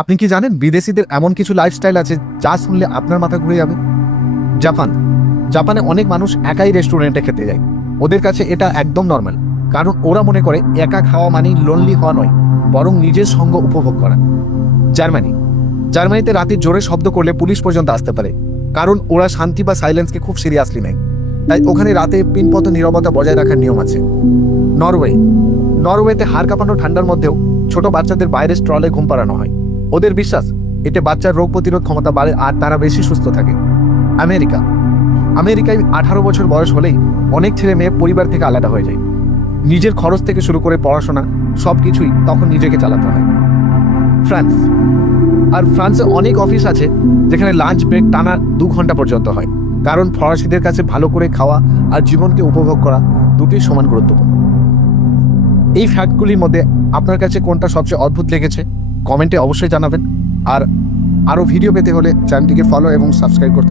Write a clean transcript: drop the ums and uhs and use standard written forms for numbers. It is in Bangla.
আপনি কি জানেন বিদেশিদের এমন কিছু লাইফস্টাইল আছে যা শুনলে আপনার মাথা ঘুরে যাবে? জাপানে অনেক মানুষ একাই রেস্টুরেন্টে খেতে যায়। ওদের কাছে এটা একদম নর্মাল, কারণ ওরা মনে করে একা খাওয়া মানেই লোনলি হওয়া নয়, বরং নিজের সঙ্গ উপভোগ করা। জার্মানিতে রাতে জোরে শব্দ করলে পুলিশ পর্যন্ত আসতে পারে, কারণ ওরা শান্তি বা সাইলেন্সকে খুব সিরিয়াসলি নেয়। তাই ওখানে রাতে পিনপত নীরবতা বজায় রাখার নিয়ম আছে। নরওয়েতে হাড় কাঁপানো ঠান্ডার মধ্যেও ছোট বাচ্চাদের বাইরে স্ট্রলে ঘুম পাড়ানো হয়। ওদের বিশ্বাস এতে বাচ্চার রোগ প্রতিরোধ ক্ষমতা বাড়ে আর তারা বেশি সুস্থ থাকে। আমেরিকায় 18 বছর বয়স হলেই অনেক ছেলে মেয়ে পরিবার থেকে আলাদা হয়ে যায়। নিজের খরচ থেকে শুরু করে পড়াশোনা সবকিছুই তখন নিজেকে চালাতে হয়। ফ্রান্সে অনেক অফিস আছে যেখানে লাঞ্চ ব্রেক টানা 2 ঘন্টা পর্যন্ত হয়, কারণ ফরাসিদের কাছে ভালো করে খাওয়া আর জীবনকে উপভোগ করা দুটোই সমান গুরুত্বপূর্ণ। এই ফ্যাক্টগুলির মধ্যে আপনার কাছে কোনটা সবচেয়ে অদ্ভুত লেগেছে কমেন্টে অবশ্যই জানাবেন। আর আরও ভিডিও পেতে হলে চ্যানেলটিকে ফলো এবং সাবস্ক্রাইব করতে